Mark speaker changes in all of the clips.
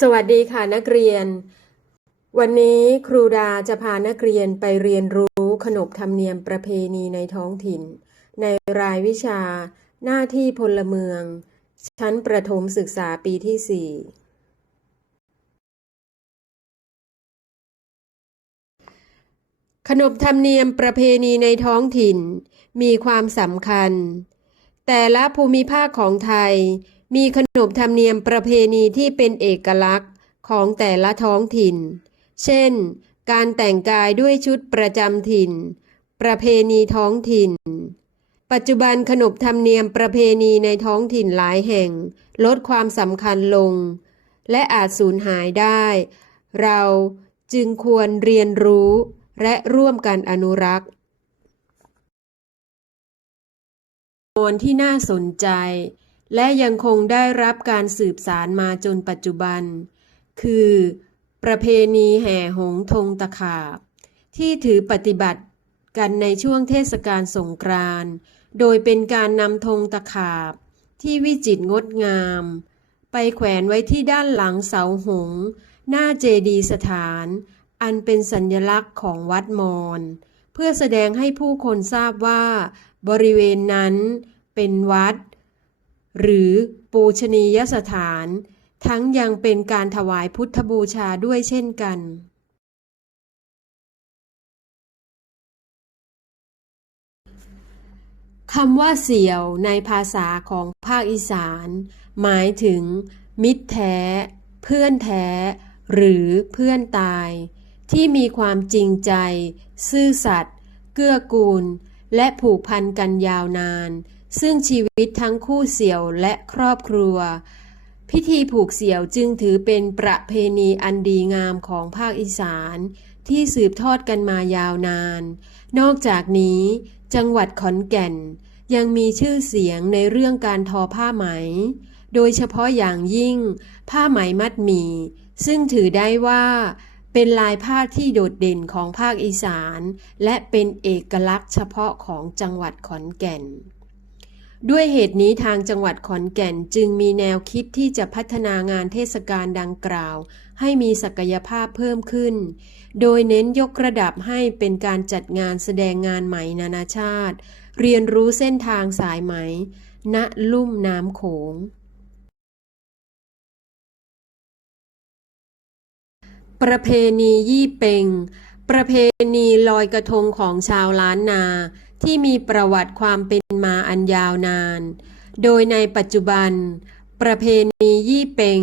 Speaker 1: สวัสดีค่ะนักเรียน วันนี้ครูดาจะพานักเรียนไปเรียนรู้ขนบธรรมเนียมประเพณีในท้องถิ่น ในรายวิชา หน้าที่พลเมือง ชั้นประถมศึกษาปีที่ 4 ขนบธรรมเนียมประเพณีในท้องถิ่น มีความสำคัญ แต่ละภูมิภาคของไทย มีขนบธรรมเนียมประเพณีที่เป็นเอกลักษณ์ของแต่ละท้องถิ่น เช่น การแต่งกายด้วยชุดประจำถิ่น ประเพณีท้องถิ่น ปัจจุบันขนบธรรมเนียมประเพณีในท้องถิ่นหลายแห่ง ลดความสำคัญลง และอาจสูญหายได้ เราจึงควรเรียนรู้และร่วมกันอนุรักษ์โอนที่น่าสนใจ และยังคงได้รับการสืบสารมาจนปัจจุบัน คือ ประเพณีแห่หงส์ธงตะขาบ ที่ถือปฏิบัติกันในช่วงเทศกาลสงกรานต์โดยเป็นการนำธงตะขาบ ที่วิจิตรงดงาม ไปแขวนไว้ที่ด้านหลังเสาหง หน้าเจดีสถาน อันเป็นสัญลักษณ์ของวัดมอญเพื่อแสดงให้ผู้คนทราบว่า บริเวณนั้นเป็นวัด หรือปูชนียสถาน ทั้งยังเป็นการถวายพุทธบูชาด้วยเช่นกัน คำว่าเสี่ยวในภาษาของภาคอีสาน หมายถึง มิตรแท้ เพื่อนแท้ หรือเพื่อนตาย ที่มีความจริงใจ ซื่อสัตย์เกื้อกูล และผูกพันกันยาวนาน ซึ่งชีวิตทั้งคู่เสี่ยวและครอบครัว พิธีผูกเสี่ยวจึงถือเป็นประเพณีอันดีงามของภาคอีสาน ที่สืบทอดกันมายาวนาน นอกจากนี้ จังหวัดขอนแก่น ยังมีชื่อเสียงในเรื่องการทอผ้าไหม โดยเฉพาะอย่างยิ่ง ผ้าไหมมัดหมี่ซึ่งถือได้ว่าเป็นลายผ้าที่โดดเด่นของภาคอีสาน และเป็นเอกลักษณ์เฉพาะของจังหวัดขอนแก่น ด้วยเหตุนี้ทางจังหวัดขอนแก่นจึงมีแนวคิดที่จะพัฒนางานเทศกาลดังกล่าว ให้มีศักยภาพเพิ่มขึ้น โดยเน้นยกระดับให้เป็นการจัดงานแสดงงานไหมนานาชาติ เรียนรู้เส้นทางสายไหม ณลุ่มน้ำโขง ประเพณียี่เปงประเพณีลอยกระทงของชาวล้านนา ที่มีประวัติความเป็นมาอันยาวนาน โดยในปัจจุบัน ประเพณียี่เปง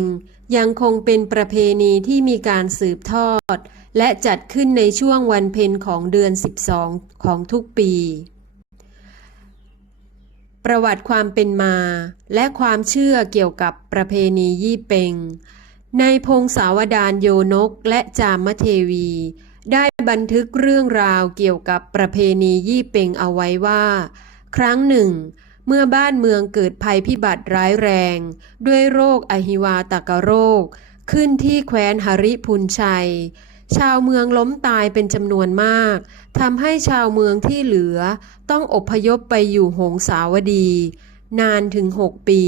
Speaker 1: ยังคงเป็นประเพณีที่มีการสืบทอด และจัดขึ้นในช่วงวันเพ็ญของเดือน 12 ของทุกปี ประวัติความเป็นมา และความเชื่อเกี่ยวกับประเพณียี่เปงในพงศาวดารโยนกและจามเทวี ได้บันทึกเรื่องราวเกี่ยวกับประเพณียี่เปงเอาไว้ว่า ครั้งหนึ่ง เมื่อบ้านเมืองเกิดภัยพิบัติร้ายแรง ด้วยโรคอหิวาตกโรค ขึ้นที่แคว้นหริพุนชัย ชาวเมืองล้มตายเป็นจำนวนมากทำให้ชาวเมืองที่เหลือต้องอพยพไปอยู่หงสาวดี นานถึงหกปี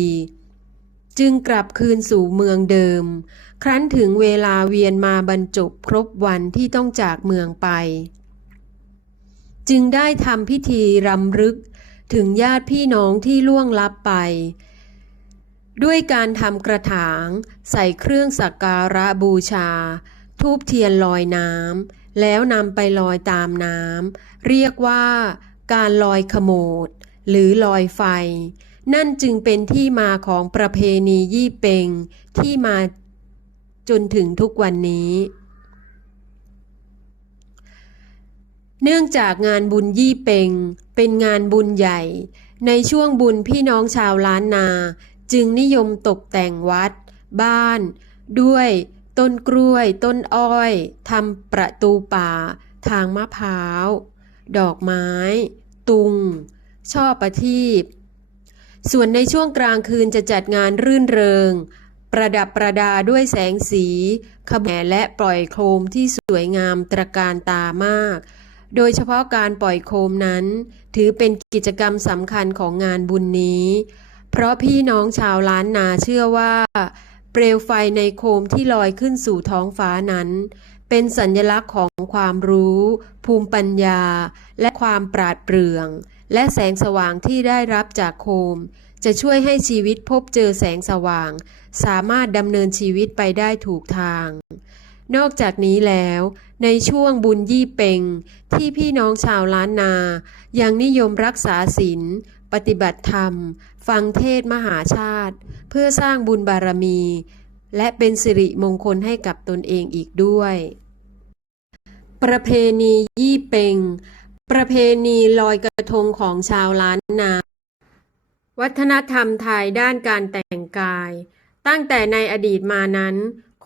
Speaker 1: จึงกลับคืนสู่เมืองเดิม ครั้นถึงเวลาเวียนมาบรรจบครบวันที่ต้องจากเมืองไป จึงได้ทำพิธีรำลึกถึงญาติพี่น้องที่ล่วงลับไป ด้วยการทำกระถาง ใส่เครื่องสักการะบูชา ทูบเทียนลอยน้ำแล้วนำไปลอยตามน้ำเรียกว่าการลอยขโมดหรือลอยไฟ นั่นจึงเป็นที่มาของประเพณียี่เปงที่มาจนถึงทุกวันนี้ เนื่องจากงานบุญยี่เปงเป็นงานบุญใหญ่ ในช่วงบุญพี่น้องชาวล้านนา จึงนิยมตกแต่งวัด บ้าน ด้วยต้นกล้วย ต้นอ้อยทำประตูป่า ทางมะพร้าว ดอกไม้ ตุง ช่อประทีป ส่วนในช่วงกลางคืนจะจัดงานรื่นเริง ประดับประดาด้วยแสงสีขแหมและปล่อยโคมที่สวยงามตระการตามาก โดยเฉพาะการปล่อยโคมนั้น ถือเป็นกิจกรรมสำคัญของงานบุญนี้ เพราะพี่น้องชาวล้านนาเชื่อว่า เปลวไฟในโคมที่ลอยขึ้นสู่ท้องฟ้านั้นเป็นสัญลักษณ์ของความรู้ ภูมิปัญญา และความปราดเปรื่อง และแสงสว่างที่ได้รับจากโคม จะช่วยให้ชีวิตพบเจอแสงสว่าง สามารถดำเนินชีวิตไปได้ถูกทาง นอกจากนี้แล้ว ในช่วงบุญยี่เปงที่พี่น้องชาวล้านนา ยังนิยมรักษาศีลปฏิบัติธรรม ฟังเทศมหาชาติ เพื่อสร้างบุญบารมี และเป็นสิริมงคลให้กับตนเองอีกด้วย ประเพณียี่เปง ประเพณีลอยกระทงของชาวล้านนา วัฒนธรรมไทยด้านการแต่งกาย ตั้งแต่ในอดีตมานั้น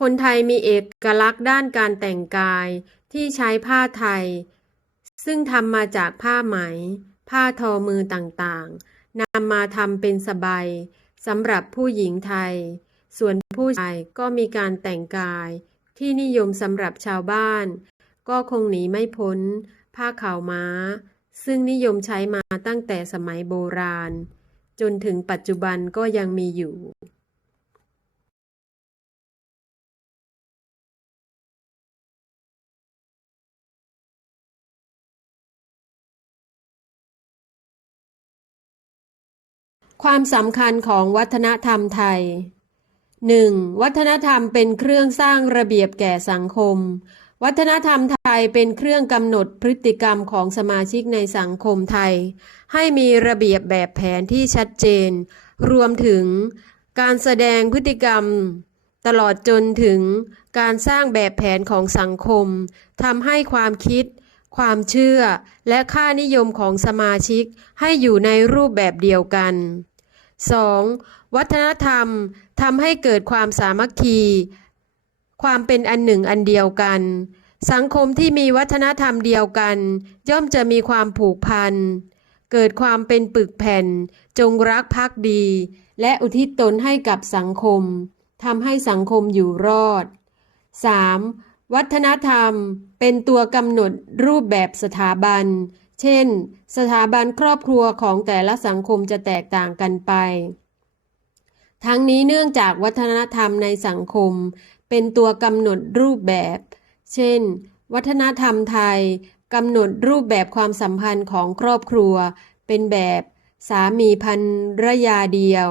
Speaker 1: คนไทยมีเอกลักษณ์ด้านการแต่งกายที่ใช้ผ้าไทย ซึ่งทำมาจากผ้าไหม ผ้าทอมือต่างๆนำมาทำเป็นสบายสำหรับผู้หญิงไทย ส่วนผู้ชายก็มีการแต่งกายที่นิยมสำหรับชาวบ้าน ก็คงหนีไม่พ้น ผ้าขาวม้า ซึ่งนิยมใช้มาตั้งแต่สมัยโบราณ จนถึงปัจจุบันก็ยังมีอยู่ ความสำคัญของวัฒนธรรมไทย 1. วัฒนธรรมเป็นเครื่องสร้างระเบียบแก่สังคม วัฒนธรรมไทยเป็นเครื่องกำหนดพฤติกรรมของสมาชิกในสังคมไทย ให้มีระเบียบแบบแผนที่ชัดเจน รวมถึงการแสดงพฤติกรรม ตลอดจนถึงการสร้างแบบแผนของสังคมทำให้ความคิด ความเชื่อ และค่านิยมของสมาชิกให้อยู่ในรูปแบบเดียวกัน 2. วัฒนธรรมทำให้เกิดความสามัคคี ความเป็นอันหนึ่งอันเดียวกัน สังคมที่มีวัฒนธรรมเดียวกัน ย่อมจะมีความผูกพัน เกิดความเป็นปึกแผ่น จงรักภักดี และอุทิศตนให้กับสังคมทำให้สังคมอยู่รอด 3. วัฒนธรรมเป็นตัวกำหนดรูปแบบสถาบัน เช่น สถาบันครอบครัวของแต่ละสังคมจะแตกต่างกันไป ทั้งนี้เนื่องจากวัฒนธรรมในสังคม เป็นตัวกำหนดรูปแบบ เช่น วัฒนธรรมไทยกำหนดรูปแบบความสัมพันธ์ของครอบครัว เป็นแบบสามีภรรยาเดียว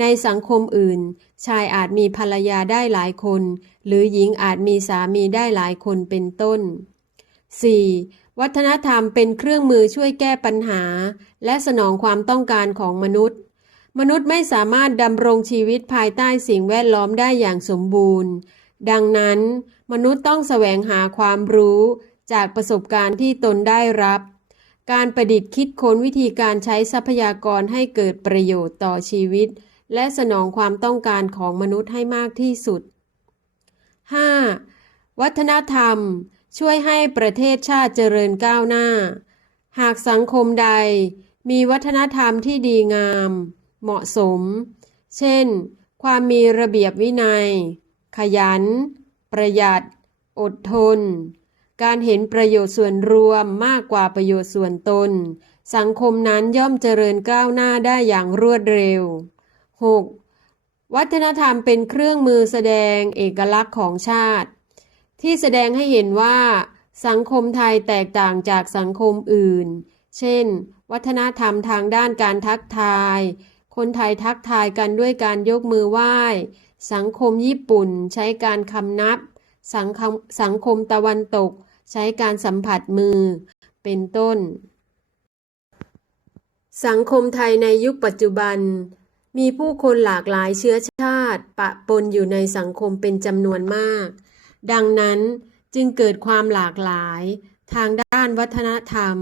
Speaker 1: ในสังคมอื่น ชายอาจมีภรรยาได้หลายคน หรือหญิงอาจมีสามีได้หลายคนเป็นต้น 4. วัฒนธรรมเป็นเครื่องมือช่วยแก้ปัญหา และสนองความต้องการของมนุษย์ มนุษย์ไม่สามารถดำรงชีวิตภายใต้สิ่งแวดล้อมได้อย่างสมบูรณ์ ดังนั้น มนุษย์ต้องแสวงหาความรู้จากประสบการณ์ที่ตนได้รับ การประดิษฐ์คิดค้นวิธีการใช้ทรัพยากรให้เกิดประโยชน์ต่อชีวิต และสนองความต้องการของมนุษย์ให้มากที่สุด 5. วัฒนธรรม ช่วยให้ประเทศชาติเจริญก้าวหน้า หากสังคมใด มีวัฒนธรรมที่ดีงาม เหมาะสม เช่น ความมีระเบียบวินัย ขยัน ประหยัด อดทน การเห็นประโยชน์ส่วนรวมมากกว่าประโยชน์ส่วนตน สังคมนั้นย่อมเจริญก้าวหน้าได้อย่างรวดเร็ว 6. วัฒนธรรมเป็นเครื่องมือแสดงเอกลักษณ์ของชาติ ที่แสดงให้เห็นว่า สังคมไทยแตกต่างจากสังคมอื่น เช่น วัฒนธรรมทางด้านการทักทาย คนไทยทักทายกันด้วยการยกมือไหว้ สังคมญี่ปุ่นใช้การคำนับ สังคมสังคมตะวันตก ใช้การสัมผัสมือ เป็นต้น สังคมไทยในยุคปัจจุบัน มีผู้คนหลากหลายเชื้อชาติ ปะปนอยู่ในสังคมเป็นจำนวนมาก ดังนั้นจึงเกิดความหลากหลาย ทางด้านวัฒนธรรม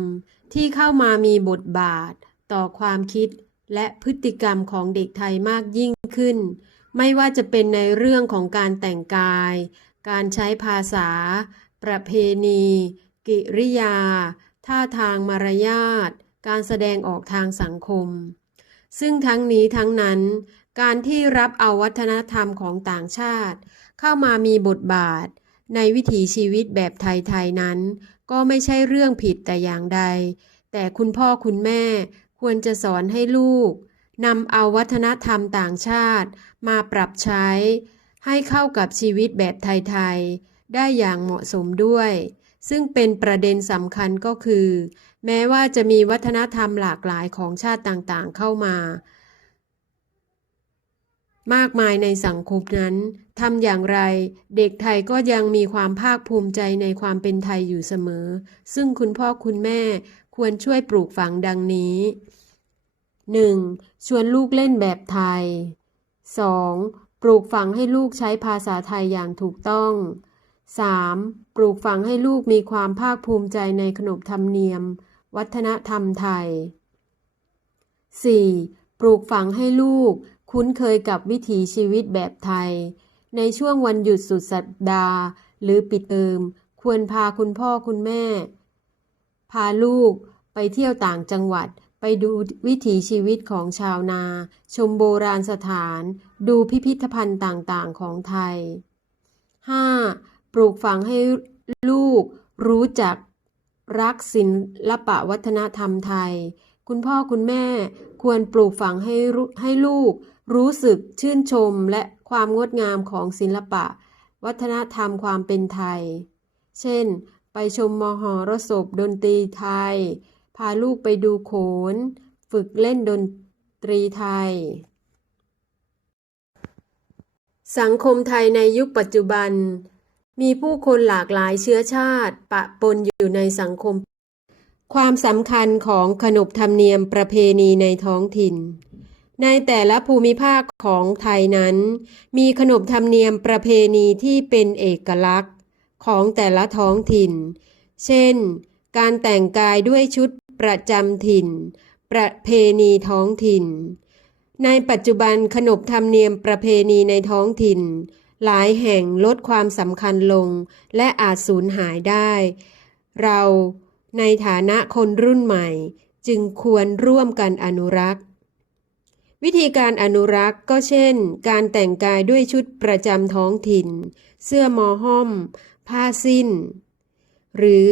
Speaker 1: ที่เข้ามามีบทบาทต่อความคิด และพฤติกรรมของเด็กไทยมากยิ่งขึ้น ไม่ว่าจะเป็นในเรื่องของการแต่งกาย การใช้ภาษา ประเพณี กิริยา ท่าทางมารยาท การแสดงออกทางสังคม ซึ่งทั้งนี้ทั้งนั้น การที่รับเอาวัฒนธรรมของต่างชาติ เข้ามามีบทบาท ในวิถีชีวิตแบบไทย ๆ นั้น ก็ไม่ใช่เรื่องผิดแต่อย่างใดแต่คุณพ่อคุณแม่ ควรจะสอนให้ลูกนำเอาวัฒนธรรมต่างชาติมาปรับใช้ ให้เข้ากับชีวิตแบบไทยๆ ได้อย่างเหมาะสมด้วย ซึ่งเป็นประเด็นสำคัญก็คือ แม้ว่าจะมีวัฒนธรรมหลากหลายของชาติต่างๆ เข้ามา มากมายในสังคมนั้นทำอย่างไร เด็กไทยก็ยังมีความภาคภูมิใจในความเป็นไทยอยู่เสมอ ซึ่งคุณพ่อคุณแม่ ควรช่วยปลูกฝังดังนี้ 1. ชวนลูกเล่นแบบไทย 2. ปลูกฝังให้ลูกใช้ภาษาไทยอย่างถูกต้อง 3. ปลูกฝังให้ลูกมีความภาคภูมิใจในขนบธรรมเนียม วัฒนธรรมไทย 4. ปลูกฝังให้ลูกคุ้นเคยกับวิถีชีวิตแบบไทย ในช่วงวันหยุดสุดสัปดาห์ หรือปิดเทอมควรพาคุณพ่อคุณแม่ พาลูกไปเที่ยวต่างจังหวัด ไปดูวิถีชีวิตของชาวนา ชมโบราณสถาน ดูพิพิธภัณฑ์ต่างๆของไทย 5. ปลูกฝังให้ลูกรู้จักรักศิลปะวัฒนธรรมไทย คุณพ่อคุณแม่ควรปลูกฝังให้ให้ลูก รู้สึกชื่นชมและความงดงามของศิลปะ วัฒนธรรมความเป็นไทย เช่น ไปชมมหรสพดนตรีไทย พาลูกไปดูโขน ฝึกเล่นดนตรีไทย สังคมไทยในยุคปัจจุบัน มีผู้คนหลากหลายเชื้อชาติ ปะปนอยู่ในสังคม ความสำคัญของขนบธรรมเนียมประเพณีในท้องถิ่น ในแต่ละภูมิภาคของไทยนั้น มีขนบธรรมเนียมประเพณีที่เป็นเอกลักษณ์ ของแต่ละท้องถิ่น เช่น การแต่งกายด้วยชุดประจำถิ่น ประเพณีท้องถิ่น ในปัจจุบันขนบธรรมเนียมประเพณีในท้องถิ่น หลายแห่งลดความสำคัญลง และอาจสูญหายได้ เราในฐานะคนรุ่นใหม่ จึงควรร่วมกันอนุรักษ์วิธีการอนุรักษ์ก็เช่น การแต่งกายด้วยชุดประจำท้องถิ่น เสื้อมอห้อม ผ้าสิ้น หรือ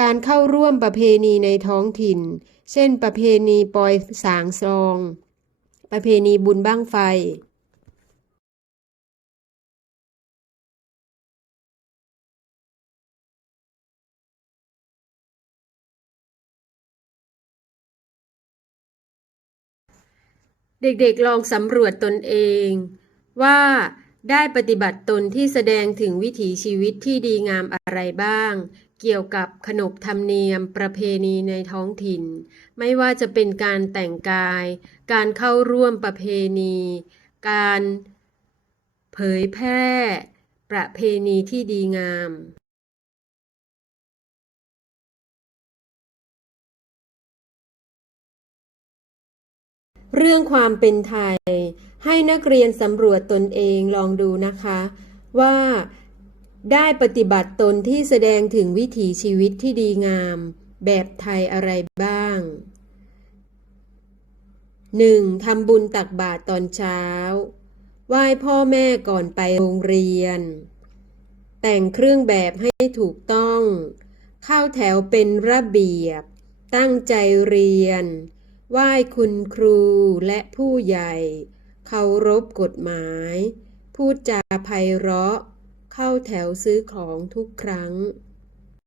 Speaker 1: การเข้าร่วมประเพณีในท้องถิ่น เช่น ประเพณีปอยสางซอง ประเพณีบุญบ้างไฟเด็กๆ ลองสำรวจตนเอง ว่า ได้ปฏิบัติตนที่แสดงถึงวิถีชีวิตที่ดีงามอะไรบ้าง เกี่ยวกับขนบธรรมเนียมประเพณีในท้องถิ่น ไม่ว่าจะเป็นการแต่งกาย การเข้าร่วมประเพณี การเผยแพร่ ประเพณีที่ดีงามเรื่องความเป็นไทย ให้นักเรียนสำรวจตนเองลองดูนะคะ ว่าได้ปฏิบัติตนที่แสดงถึงวิถีชีวิตที่ดีงาม แบบไทยอะไรบ้าง 1. ทำบุญตักบาตรตอนเช้า ไหว้พ่อแม่ก่อนไปโรงเรียน แต่งเครื่องแบบให้ถูกต้อง เข้าแถวเป็นระเบียบ ตั้งใจเรียน ไหว้คุณครูและผู้ใหญ่ เคารพกฎหมาย พูดจาไพเราะ เข้าแถวซื้อของทุกครั้ง